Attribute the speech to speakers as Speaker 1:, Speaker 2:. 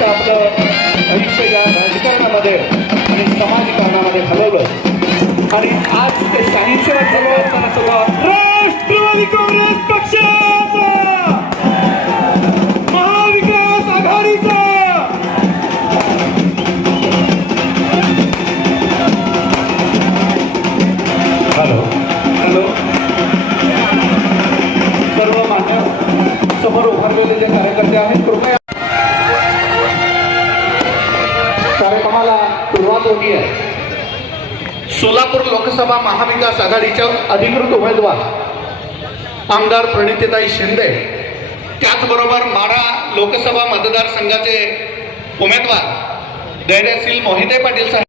Speaker 1: वर्ष आपलं आयुष्य या राजकारणामध्ये आणि समाजकारणामध्ये घालवलं आणि आज ते शहाऐंशी वर्ष असताना सुद्धा राष्ट्रवादी काँग्रेस पक्षाचा महाविकास आघाडीचा
Speaker 2: हॅलो.
Speaker 1: हॅलो. सर्व मान्य समोर उभारलेले जे कार्यकर्ते आहेत कृपया कार्यक्रमाला सुरुवात होती आहे. सोलापूर लोकसभा महाविकास आघाडीच्या अधिकृत उमेदवार आमदार प्रणितीताई शिंदे त्याचबरोबर मारा लोकसभा मतदारसंघाचे उमेदवार धैर्यशील मोहिते पाटील साहेब